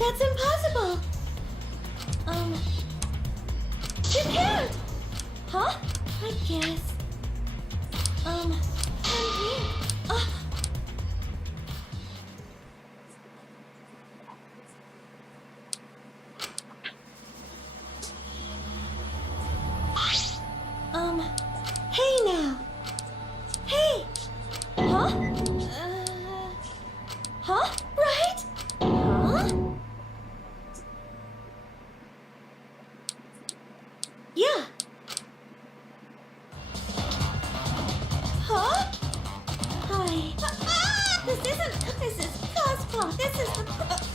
That's impossible. You can't. Huh? I guess. I'm here. Hey now. Hey. Huh? Huh? Right? Huh? Yeah. Huh? Hi. This is Cosplay. This is,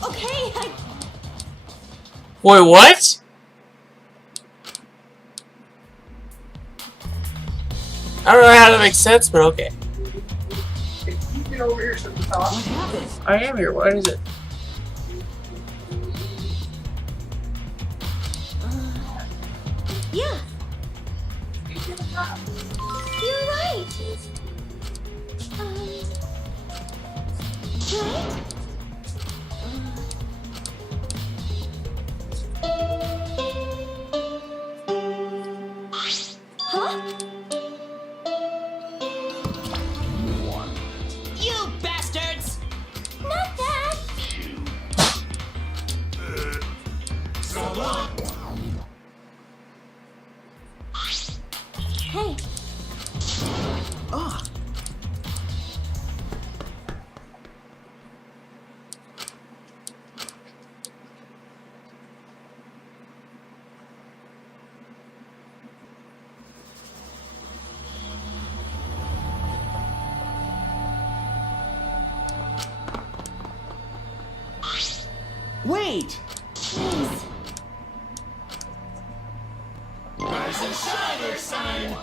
okay, Wait, what? I don't know how that makes sense, but okay. If you get over here to the top. What happened? I am here. What is it? yeah. You're right. Right? Huh? You bastards! Not that. Hey. Ah. Wait! Please. Rise and shine, your son!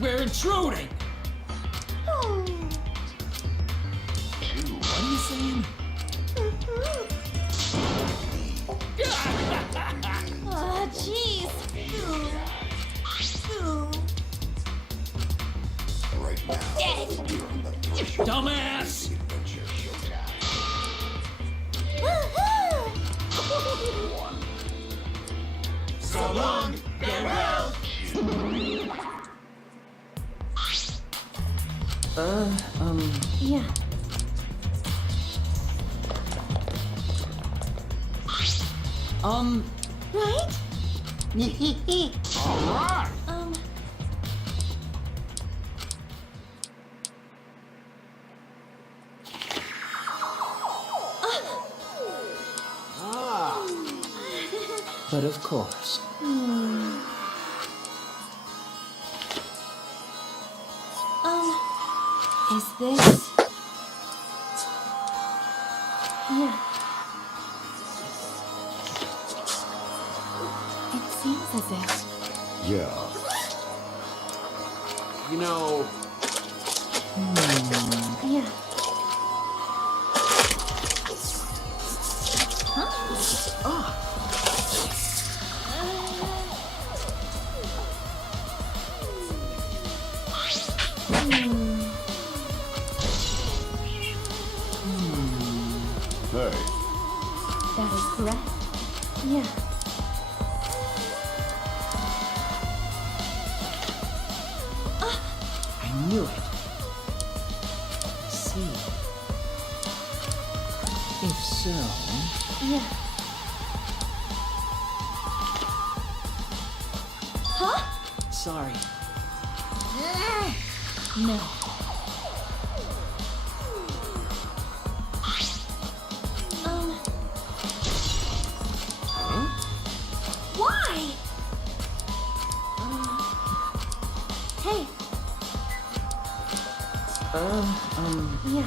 We're intruding! Oh. What are you saying? Oh, jeez. Dead. Dumbass! So long, farewell! Yeah. Right? Alright! But of course. Is this? Yeah. It seems as if. Yeah. You know, Yeah. Huh? Hey. That is correct. Yeah. I knew it. I see. If so... Yeah. Huh? Sorry. No. Why? Hey. Yeah.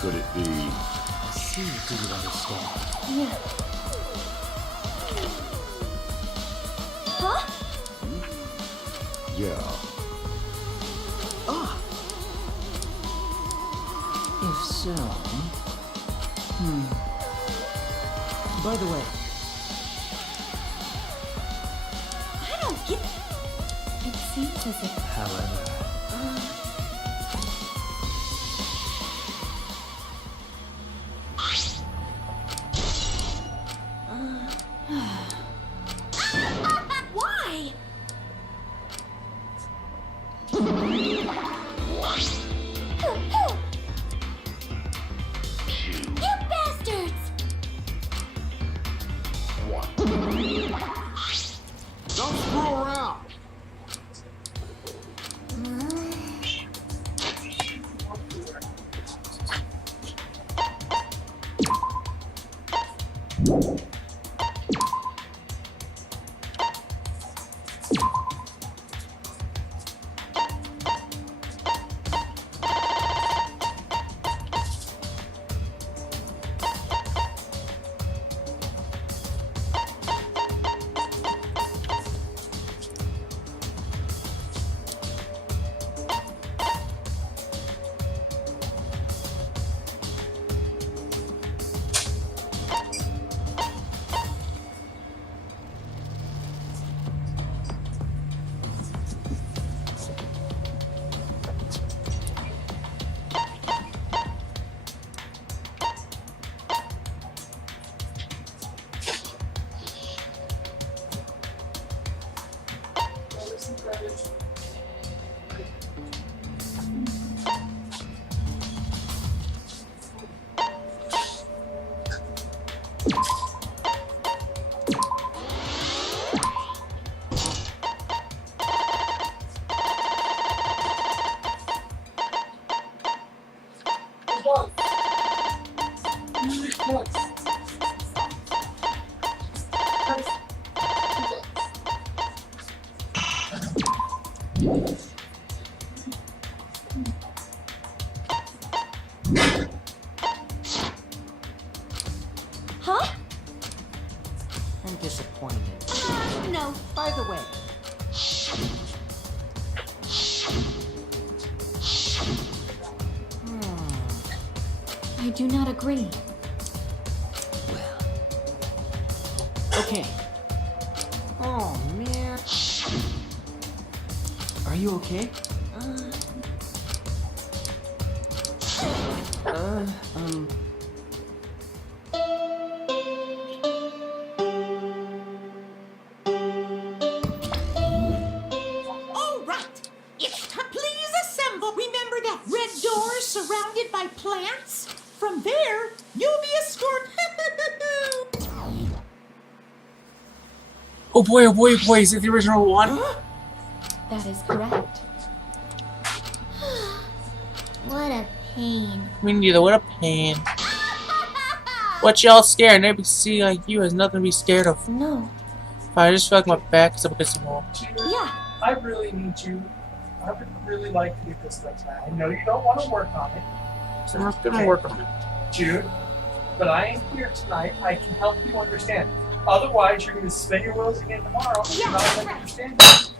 Could it be? See, do you understand? Yeah. Huh? Yeah. Ah! If so... By the way, I don't get... It seems as if... however... Why? You bastards! Don't screw around. Huh? I'm disappointed. No. By the way, I do not agree. okay. Oh, man. Are you okay? All right, it's time. Please assemble. Remember that red door surrounded by plants? From there, you'll be escorted. Oh boy, is it the original one? That is correct. What a pain. Me neither, what a pain. What y'all scared? NBC like you has nothing to be scared of. No. Fine, I just feel like my back is up against the wall. Yeah. I really need you. I would really like to get this done tonight. I know you don't want to work on it, So I'm not gonna work on it. Jude, but I am here tonight. I can help you understand. Otherwise, you're going to spin your wheels again tomorrow. And you're not going to understand it.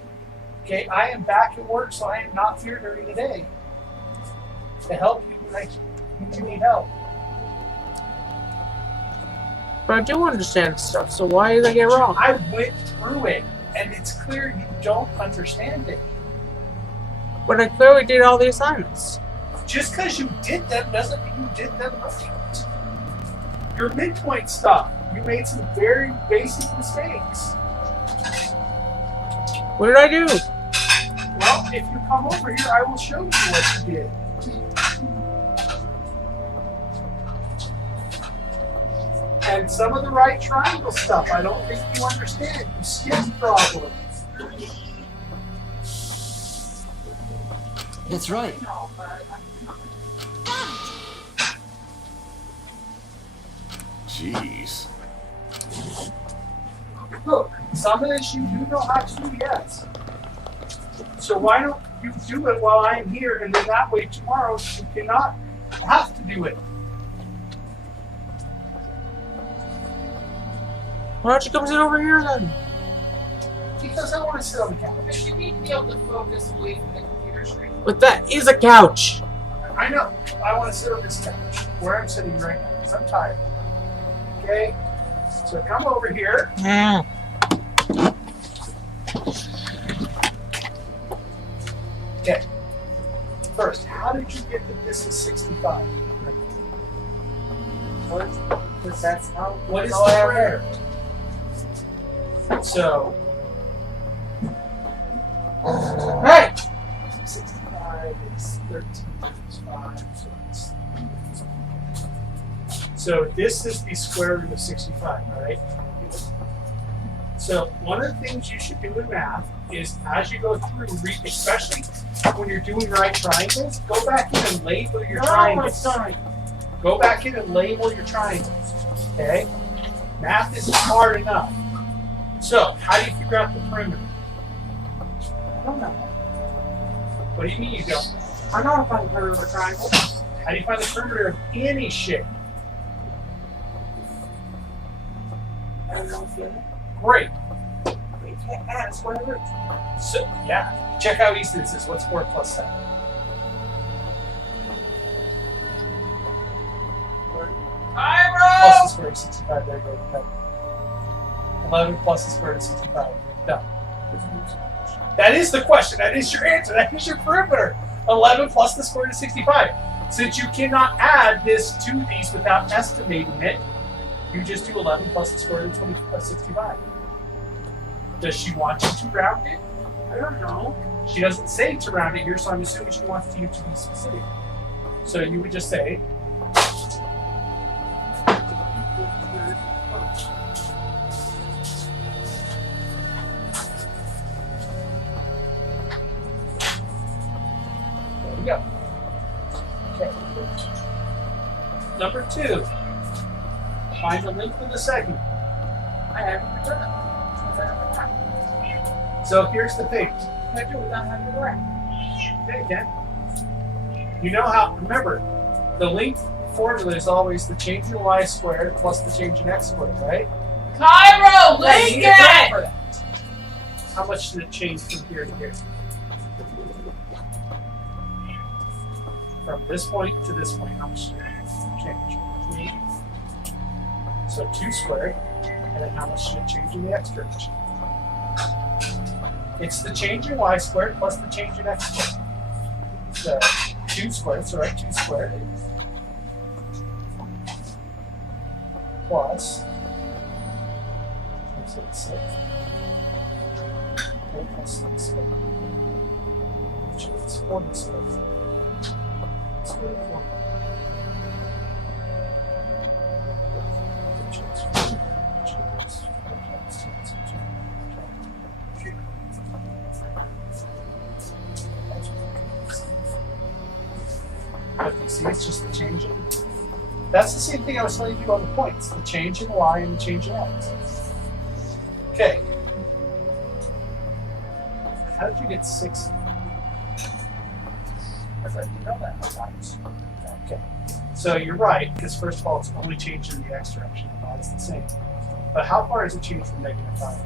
Okay, I am back at work, so I am not here during the day to help you when you need help. But I do understand stuff, so why did I get it wrong? I went through it, and it's clear you don't understand it. But I clearly did all the assignments. Just because you did them doesn't mean you did them right. Your midpoint stuff, you made some very basic mistakes. What did I do? Well, if you come over here, I will show you what you did. And some of the right triangle stuff, I don't think you understand. You skipped problems. That's right. Jeez. Look, some of this you do know how to do, yes. So why don't you do it while I'm here, and then that way tomorrow you cannot have to do it. Why don't you come sit over here then? Because I want to sit on the couch. You need to be able to focus away from the computer screen. But that is a couch. I I know. I want to sit on this couch where I'm sitting right now because I'm tired. Okay? So come over here. Okay. First, how did you get that this is 65? Because that's how. What is how the I parameter? So, Hey! 65 is 13 times 5. So this is the square root of 65, right? So one of the things you should do in math is as you go through, especially when you're doing right triangles, go back in and label your triangles. Go back in and label your triangles. Okay? Math is hard enough. So how do you figure out the perimeter? I don't know. What do you mean you don't? I know how to find the perimeter of a triangle. How do you find the perimeter of any shape? I don't know if you know. Great. We can't add a square root. So yeah, check how easy this is. What's 4 plus 7? Plus the square root of 65. There you go. Done. 11 plus the square root of 65. Done. That is the question. That is your answer. That is your perimeter. 11 plus the square root of 65. Since you cannot add this to these without estimating it, you just do 11 plus the square root of 65. Does she want you to round it? I don't know. She doesn't say to round it here, so I'm assuming she wants you to be specific. So you would just say, there we go. Okay. Number 2. Find the length of the segment. I haven't done it. So here's the thing. I do without having to write. Okay, Ken. You know how, remember, the length formula is always the change in y squared plus the change in x squared, right? Cairo, You need a graph Lincoln! for that. How much should it change from here to here? From this point to this point, how much should it change? So 2 squared, and then how much should it change in the x direction? It's the change in y squared plus the change in x squared. So 2 squared, so right, 2 squared plus 6. Okay, plus 6 squared. Which is 40 squared. Squared 4. But you see, it's just the change in. That's the same thing I was telling you about the points. The change in y and the change in x. Okay. How did you get 6? Because I didn't know that sometimes. Okay. So you're right, because first of all, it's only changed in the x direction, and y is the same. But how far does it change from -5 to 1?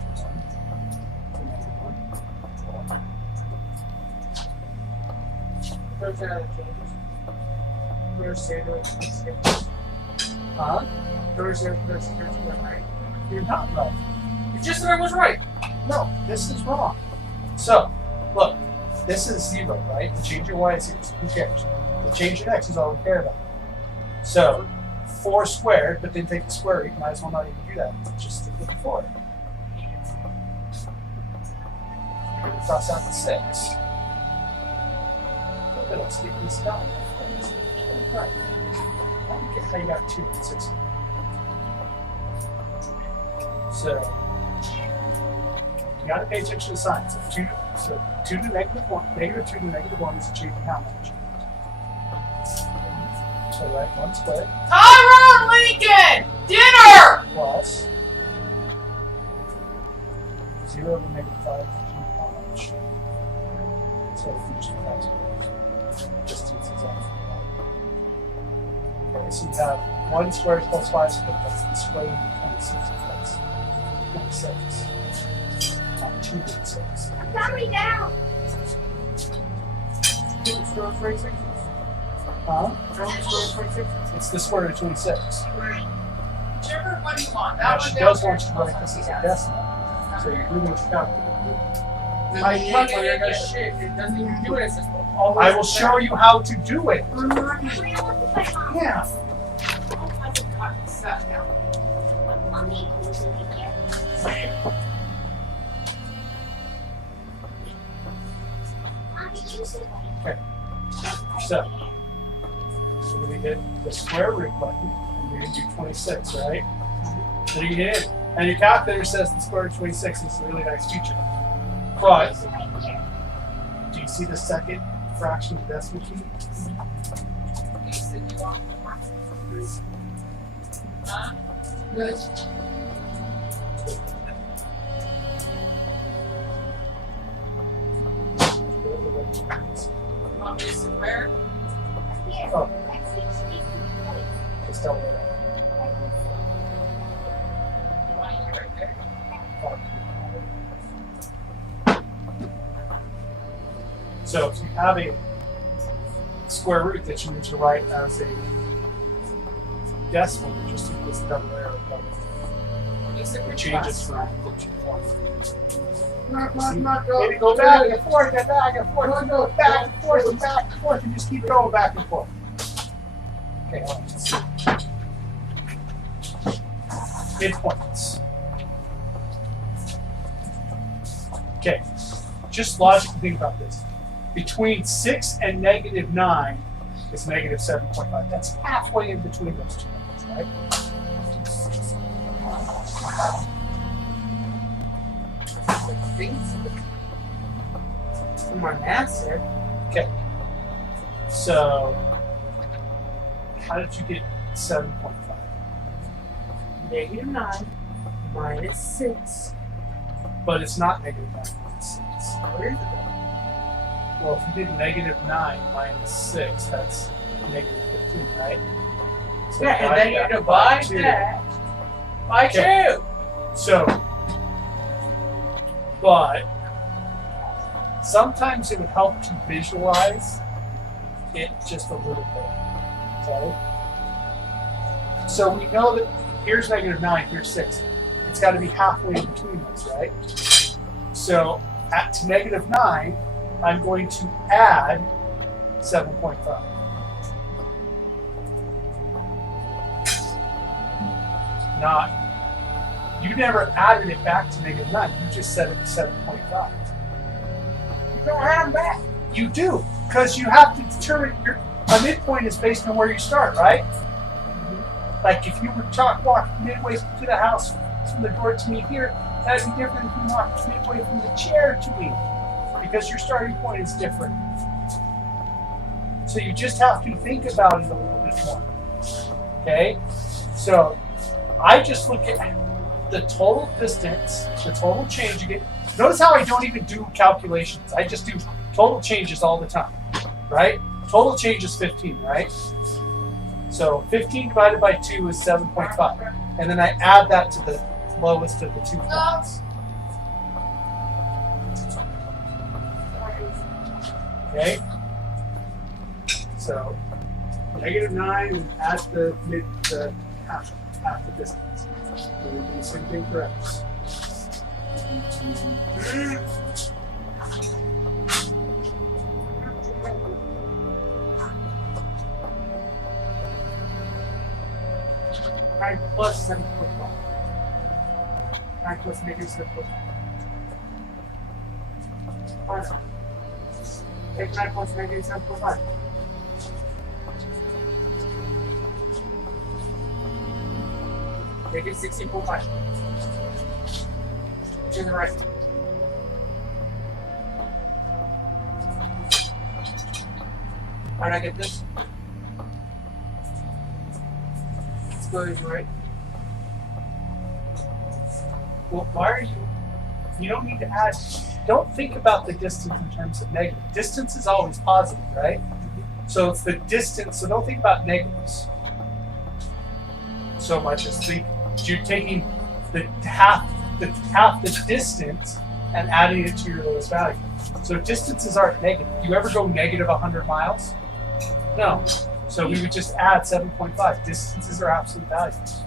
To -1? Those are the changes. There's zero. Huh? There's right. You're not right. You just said I was right. No, this is wrong. So, look, this is 0, right? The change in y is 0, so who cares? The change in x is all we care about. So, 4 squared, but then take the square root, you might as well not even do that. Just stick with the 4. Cross out the 6. Okay, let's get this done. Right. I don't get how you got 2 and 6. So, you got to pay attention to signs. So 2 to -1, -2 to -1 is achieving how much? So right, 1 squared Cairo, Lincoln! Dinner! plus 0 to -5 is achieving how much? So finish the 5 squares. Just use exactly. Okay, so you have 1 squared plus 5 squared. That's the square root of 26 plus 26. Not 2 to 6. Got me down! It's those three sixes. Huh? Round the square root of 26. It's the square root of 26. Whichever one you want. Now That she one does down want you to write this as a decimal. So you're doing what you got. I plug it in as shit. It doesn't even do it. It's just always I will show you how to do it. Yeah. Sat down. Okay. So we're going to hit the square root button, and you're going to do 26, right? So you hit it, and your calculator says the square root of 26 is a really nice feature. But do you see the second fraction of the decimal key? You said you want more. Huh? Good. You want me to sit where? Oh, just double it up. You want it right there? So if you have a square root that you need to write as a decimal, you just use this double arrow button. It changes from function form. Maybe go back and forth, and back and forth, go back and forth, and back and forth, and just keep going back and forth. Okay, hold on. Midpoints. Okay, just logically think about this. Between 6 and negative 9 is negative 7.5. That's halfway in between those two numbers, right? My math said. Okay. So, how did you get 7.5? Negative 9 minus 6. But it's not negative 9 minus 6. Where is it? Well, if you did negative 9 minus 6, that's negative 15, right? So Yeah, and then you divide two. that by Okay. 2. So, but sometimes it would help to visualize it just a little bit. Okay? So we know that here's negative 9, here's 6. It's got to be halfway in between those, right? So at negative 9, I'm going to add 7.5. Not, you never added it back to negative 9. You just set it to 7.5. You don't add them back. You do, because you have to determine a midpoint is based on where you start, right? Like if you were to walk midway to the house from the door to me here, that'd be different if you walked midway from the chair to me, because your starting point is different. So you just have to think about it a little bit more. Okay? So I just look at the total distance, the total change you get. Notice how I don't even do calculations. I just do total changes all the time, right? Total change is 15, right? So 15 divided by 2 is 7.5. And then I add that to the lowest of the 2 points. Okay? So negative 9 and add the half the distance. So we do the same thing for x. Nine plus 7.5. 9 plus negative 7.5. Take 9 plus negative 7.5. Negative 16.5. Which is the right. How did I get this? Let's go to the right. Well, why are you don't need to add, don't think about the distance in terms of negative. Distance is always positive, right? So it's the distance, so don't think about negatives so much as think you're taking the half the distance and adding it to your lowest value. So distances aren't negative. Do you ever go negative 100 miles? No. So we would just add 7.5. Distances are absolute values.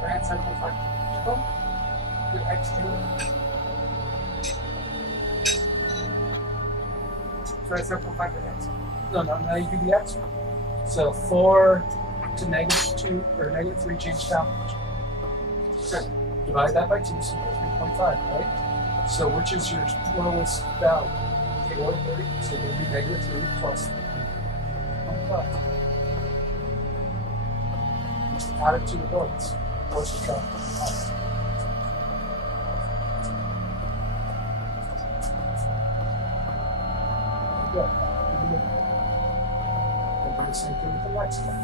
Grand Central Park. Your X2. Grand Central Park X. No, now you do the x. So 4 to -2 or -3 change down. Sure. Divide that by 2, so you get 3.5, right? So which is your lowest value? Okay, well, 30. So it would be -3 plus 3.5. Just add it to the votes. What's the count? Good. And do the same thing with the next one.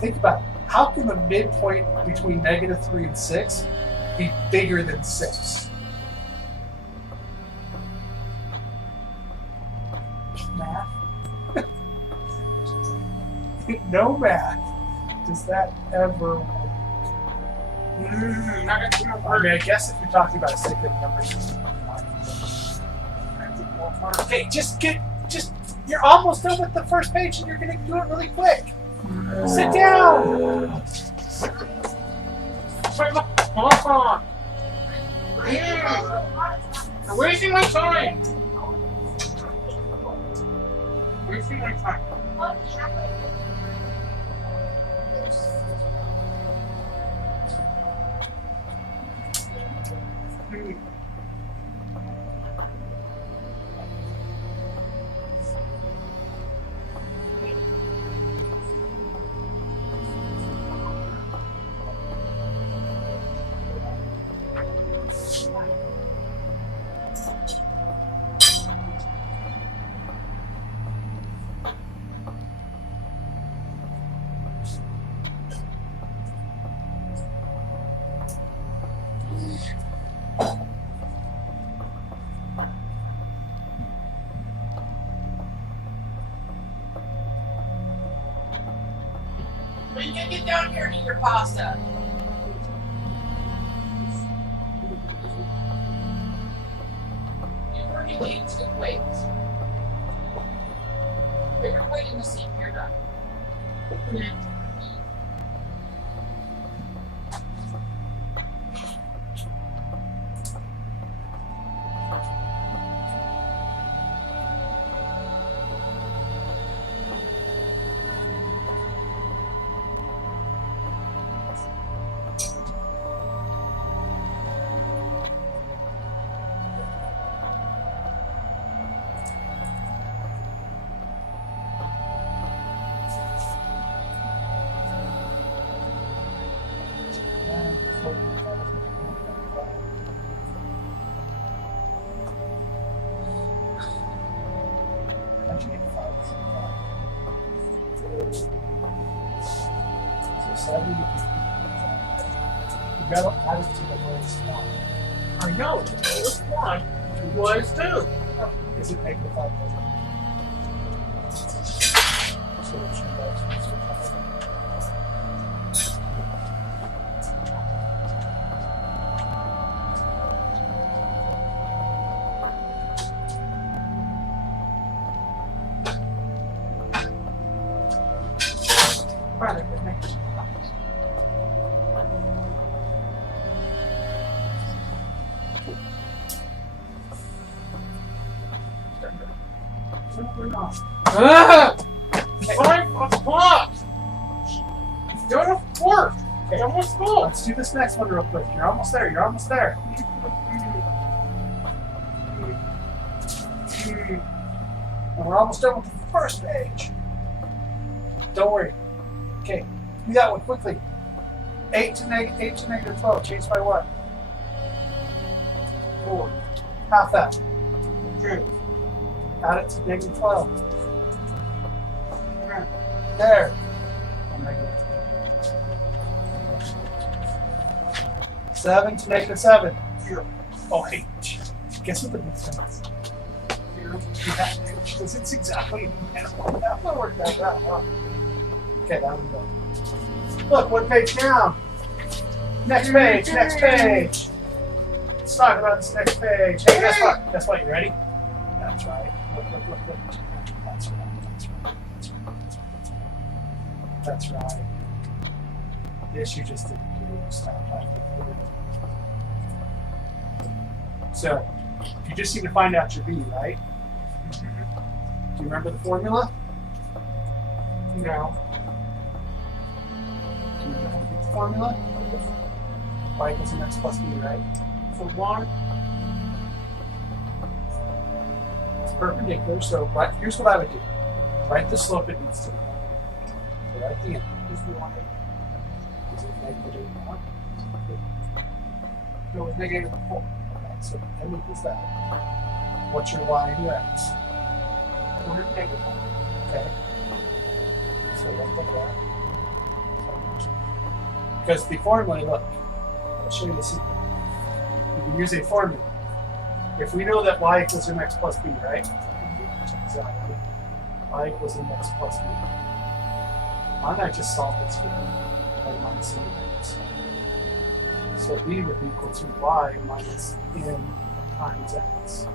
Think about it. How can the midpoint between -3 and 6 be bigger than 6? Math? No math. Does that ever work? I mean, I guess if you're talking about a cyclic number system. Okay, you're almost done with the first page and you're going to do it really quick. Sit down. Hold on. You're wasting my time. Wasting my time. When you get down here and eat your pasta. You've already eaten 2 plates. You're waiting to see if you're done. You gotta add it to the lowest one. I know. The lowest one was 2. Is it -5? So it should go to extra 5. Ah! 5 o'clock! Don't work! Okay. It's almost full! Let's do this next one real quick. You're almost there. You're almost there. And we're almost done with the first page. Don't worry. Okay, do that one quickly. 8 to -12. Changed by what? 4. Half that. 2. Add it to -12. There. I'm negative 7 to negative 7. Here. Oh, hey. Guess what the big thing is? Here. Yeah, because it's exactly. That one worked out that well. Okay, that one go. Look, one page down. Next page, next page. Let's talk about this next page. Hey, guess what? Guess what? You ready? That's right. Look. That's right. That's right. This you just didn't do. Stop that. So, you just need to find out your B, right? Do you remember the formula? No. Do you remember how to get the formula? Y equals mx plus b, right? For one, It's perpendicular, so here's what I would do. Write the slope it needs to be. So write the end. is one. Is it negative 1? No, it's negative 4. Okay, so m equals that. What's your y and your x? 1 is negative 1. Okay. So write that down. Because the formula, look, I'll show you the secret. You can use a formula. If we know that y equals mx plus b, right? Exactly. Y equals mx plus b. Why not just solve this here by minus x? So b would be equal to y minus m times x.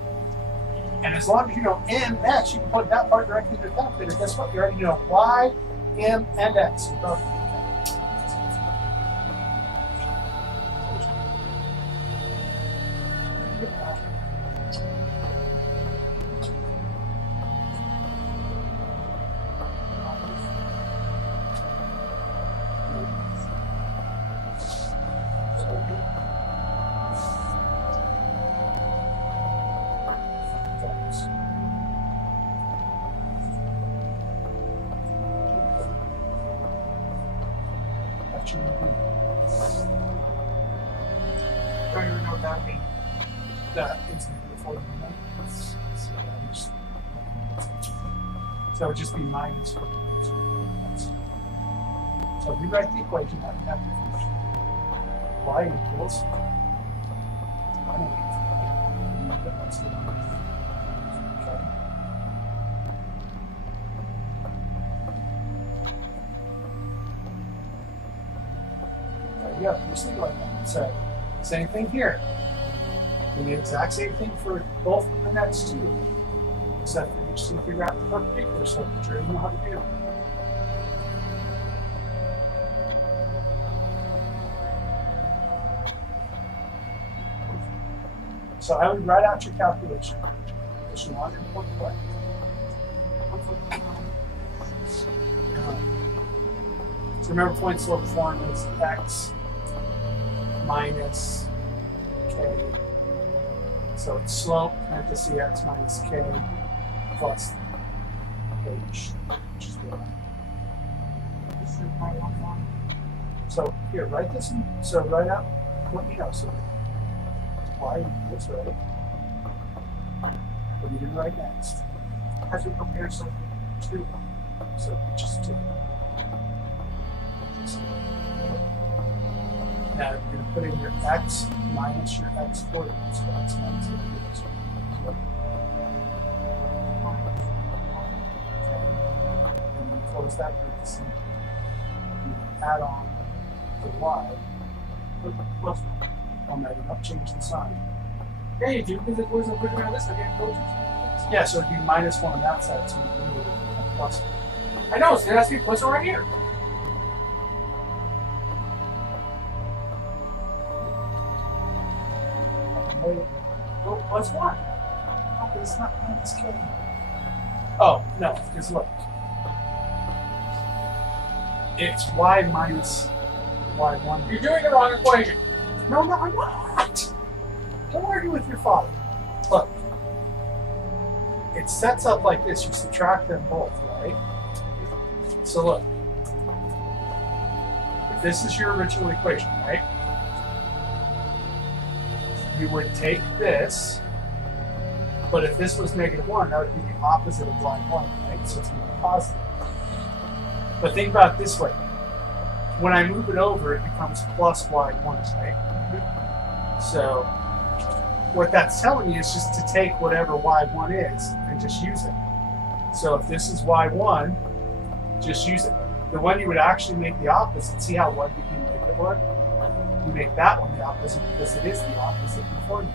And as long as you know m, x, you can put that part directly into the calculator. Guess what? You already know y, m, and x. So both Don't even know what that means. that is before the so it would just be minus 4. So if you write the equation, that would have to finish. Y equals 180. Okay. Yeah, you see like that. So, same thing here. Do the exact same thing for both of the next two, except for you just need to figure out the perpendicular slope that you already know how to do. So I would write out your calculation. Because you want your point correct. So remember, point slope form is x minus k. So it's slope parentheses x minus k plus h, which is what. So here, write this in. So write out what you know. So y equals right. What are you going to write next? As we compare something to So just 2. Now you're going to put in your x minus your x coordinates. So x minus your x. Okay. And you close that parenthesis. You add on the y. plus 1. Oh no, you don't change the sign. Yeah, you do, because it goes over around this. I can't go to. Yeah, so it'd be minus 1 on that side, so you do it at plus 1. I know, so there has to be plus 1 right here. Go plus 1. Oh, but it's not minus k. Oh, no, because look. It's y minus y1. You're doing the wrong equation. No, I'm not. Don't argue with your father. Look. It sets up like this. You subtract them both, right? So look. If this is your original equation, right? You would take this, but if this was -1, that would be the opposite of y1, right? So it's going to be positive. But think about it this way. When I move it over, it becomes plus y1, right? So what that's telling you is just to take whatever y1 is and just use it. So if this is y1, just use it. The one you would actually make the opposite. See how 1 became negative 1? You make that one the opposite because it is the opposite before you.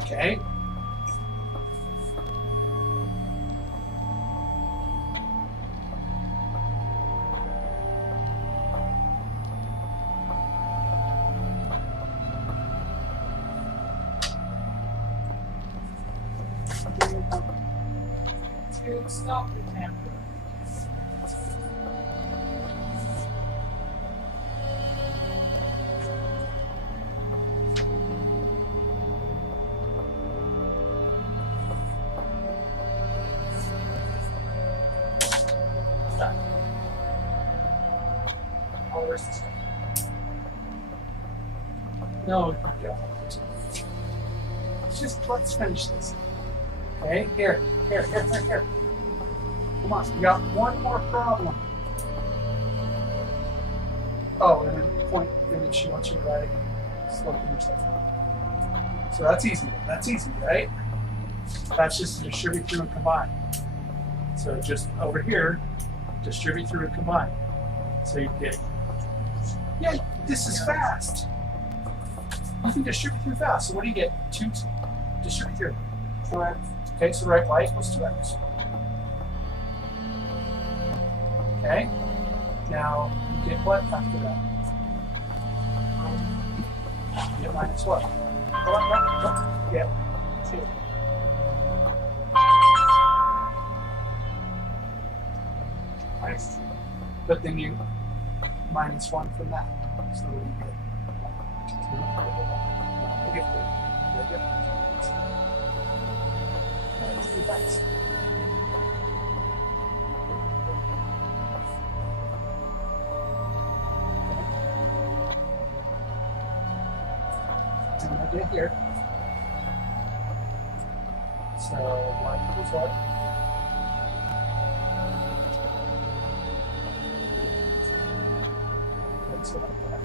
Okay? Stop the camera. Stop. Oh, where's the stuff? No, yeah. Let's finish this. Okay, here. Come on, we got one more problem. Oh, and then point image she wants you to write slope image. So that's easy. That's easy, right? That's just to distribute through and combine. So just over here, distribute through and combine. So you get, yeah, this is fast. You can distribute through fast. So what do you get? 2 distribute through. Correct. Okay, so write y equals 2x. Okay, now you get what after that? You get minus what? Yeah, 2. Nice. But then you minus 1 from that. So what do you get? You get 3. Thanks. Same idea here. So y equals what? So like that.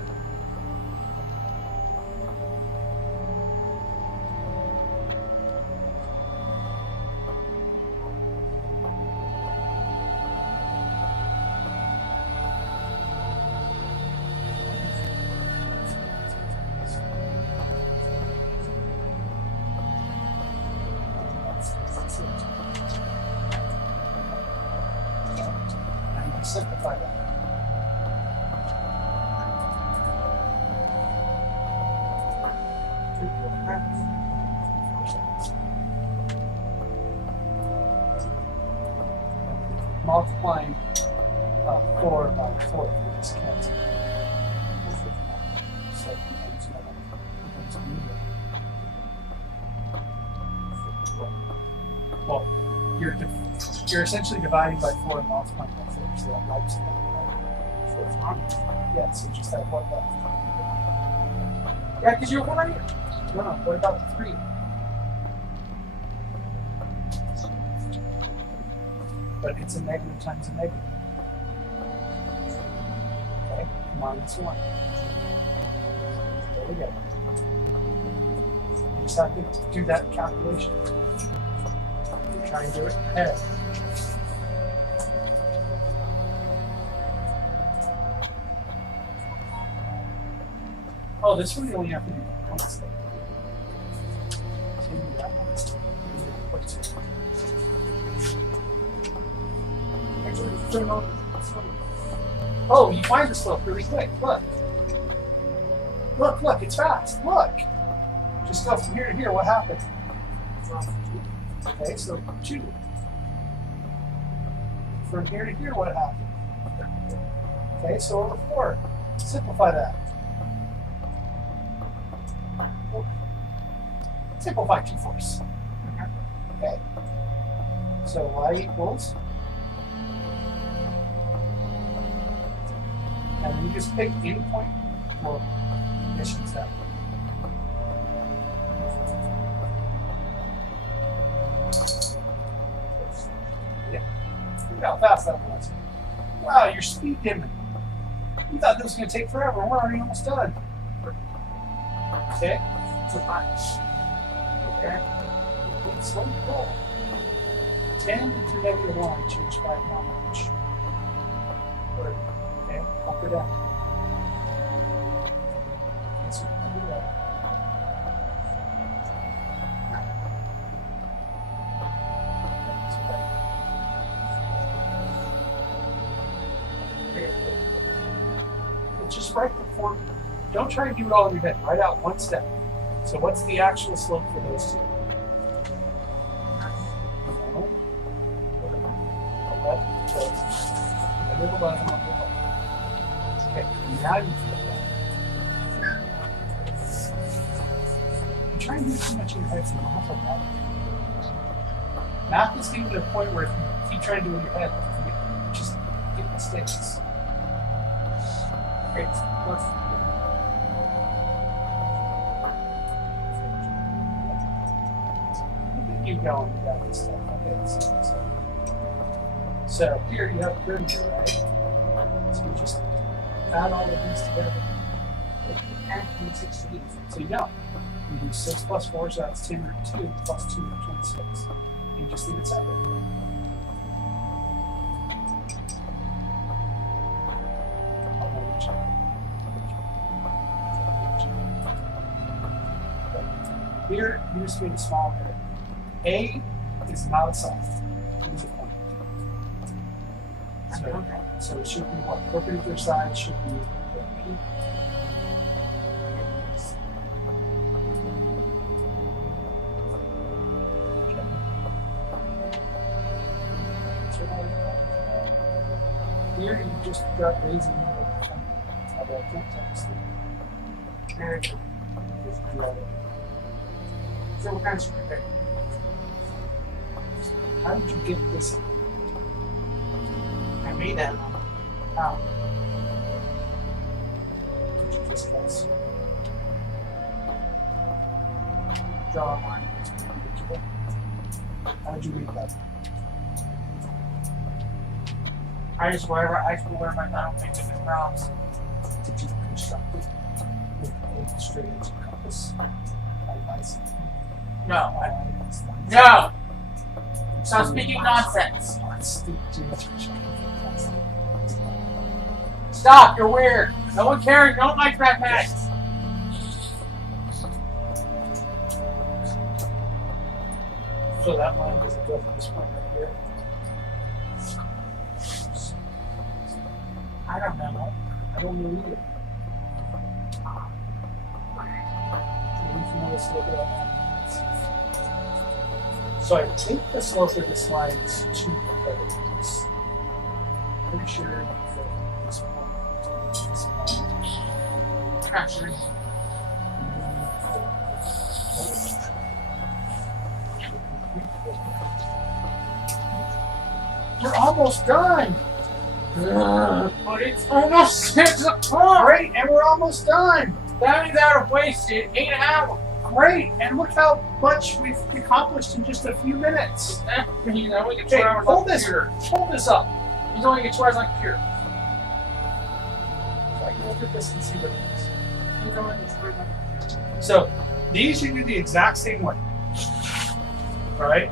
Simplify that. Multiplying 4 by 4 is cancelled. So it becomes well, you're essentially dividing by 4 and multiplying by 4, so that wipes it out. Yeah, so just have 1 left. Yeah, because you're 1 here. No, what about the 3? But it's a negative times a negative. Okay, minus 1. There we go. You just have to do that calculation. Try and do it ahead. Oh, this one you only have to do one step. So you do that one step. Actually, turn on. Oh, you find the slope really quick. Look. Look, it's fast. Look. Just go from here to here. What happened? Okay, so 2. From here to here, what happened? Okay, so over 4. Simplify that. Simplify 2/4. Okay. So y equals, and you just pick any point for mission step. speed dimming? You thought this was going to take forever, and we're already almost done. Okay? So fine. Okay. It's slowly roll. 10 to -1, change by how much? Okay, up or down? Yes, sir. Just write the form. Don't try to do it all in your head. Write out one step. So what's the actual slope for those two? 11, 12, -11, okay, now you feel that. You try and do too much in your head, so you don't have to bother. Math is getting to the point where if you keep trying to do it in your head, you just get mistakes. Okay, let's keep going about this stuff. Okay, so here you have a perimeter, right? So you just add all of these together. And 16. So you know, you do 6 plus 4, so that's 10 root 2 plus 2 root 26. You just leave it separate. Here, you just made a small error. A is not a side. It's a point. So it should be what? Perpendicular side should be P. Here you just got raising the channel. Although I can't tell you. There you go. Just do that. So what kind of script? How did you get this? I made that. How? Did you just guess? Draw a line. How did you read that? I just go where my I don't make different routes. Did you construct it with a straight edge compass? No. No! Stop speaking nonsense. Stop, you're weird. No one cares, no one likes mathematics. So that line doesn't go from this point right here. I don't know. I don't know either. So if you want to look at that. So I think the slope of this line is 2 degrees. Pretty sure that this one. Actually, You're almost done! but it's almost 6 o'clock! Great, and we're almost done! That means I would have wasted 8 hours. Great, and look how much we've accomplished in just a few minutes. He's only get 2 Okay, hours hold on this, computer. hold this up. He's only get 2 hours on computer. So I can look at this and see what it is. He's only get 2 hours on computer. So these you do the exact same way. Alright?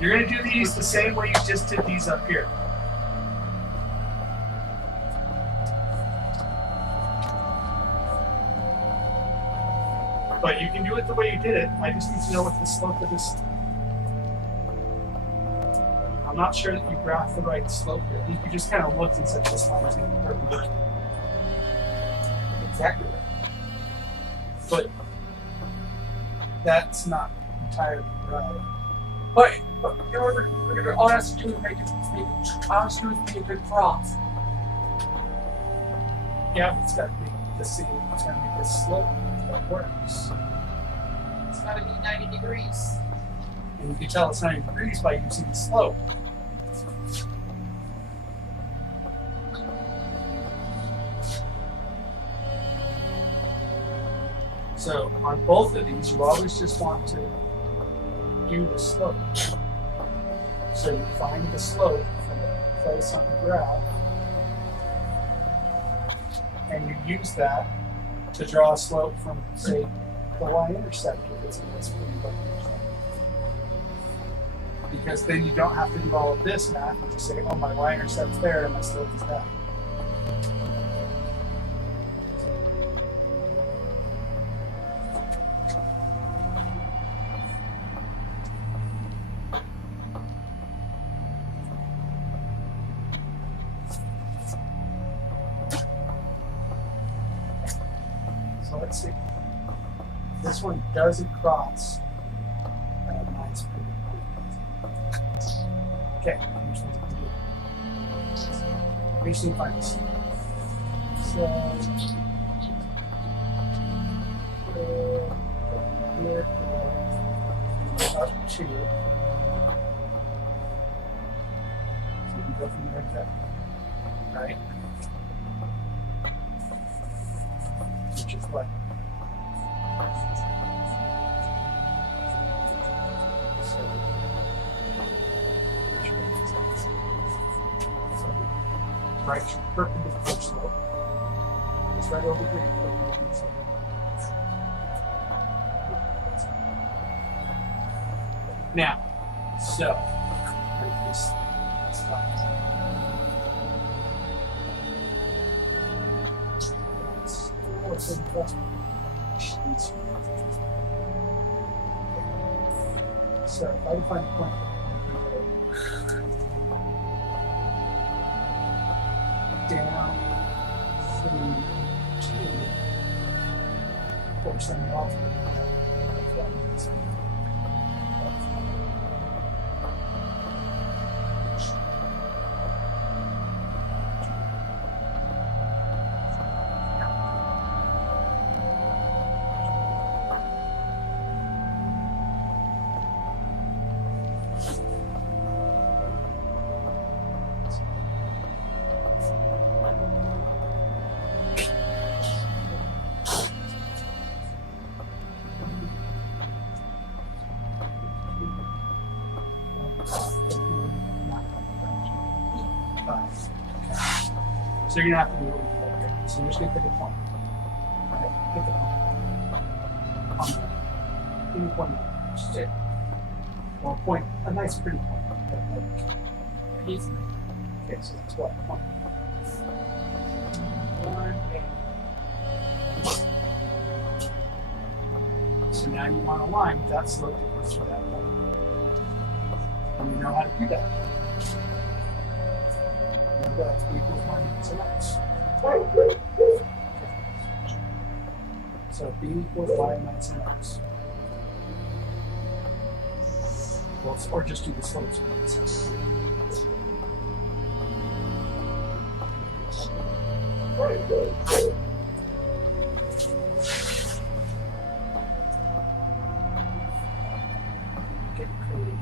You're going to do these the same way you just did these up here. But you can do it the way you did it. I just need to know what the slope of this. I'm not sure that you graphed the right slope here. I think you just kind of looked and said this line is going to be perpendicular. Exactly right. But that's not entirely right. But in order to all that's to do is make a good cross. Yeah, but it's got to be the same. It's going to be this slope that works. It's got to be 90 degrees. And you can tell it's 90 degrees by using the slope. So on both of these, you always just want to do the slope. So you find the slope from the place on the graph, and you use that to draw a slope from, say, the y-intercept if it's in this pretty low intercept. Because then you don't have to do all of this math and just say, oh, my y-intercept's there and my slope is that. So let's see. This one doesn't cross. Mine's pretty cool. Okay, here's what we do. We just need to find this. So, here, up to. So you can go from there to that. Right? Which is what? Right perpendicular slope. It's right over here. Now, so this stops. So if I define a point down through 2, or send it off. So you're going to have to do what we did here. So you're just going to pick a point. Okay, pick a point. On there. Give me a point there. Just it. Or a point, a nice pretty point. Easily. Okay, so that's what? Point. 1, 8. So now you want a line with that slope that goes through that point. And you know how to do that. That's equals minus x. So b equals y minus x. Well, or just do the slopes of what it says. Get creative.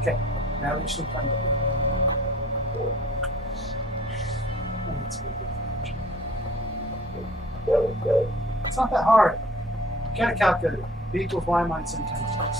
Okay, now we should find it. It's not that hard. You can't calculate it. B equals y minus n times x.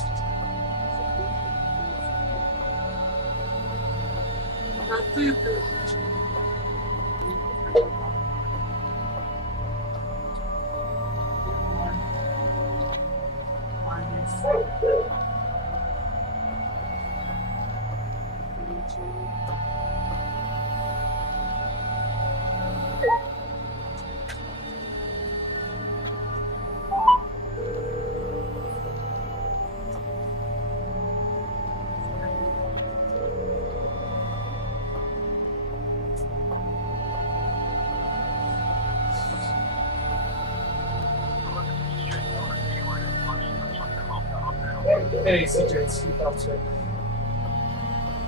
Hey, CJ, it's Steve Phelps here.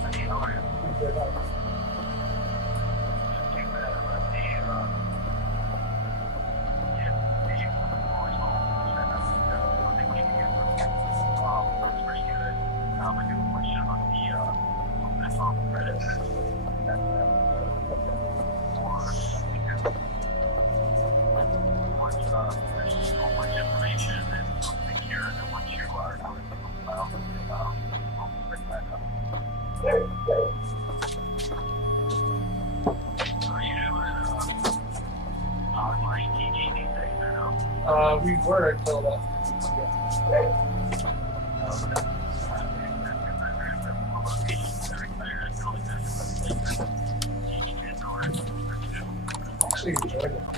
I'm good, how are you? We were until that. Actually enjoyed it.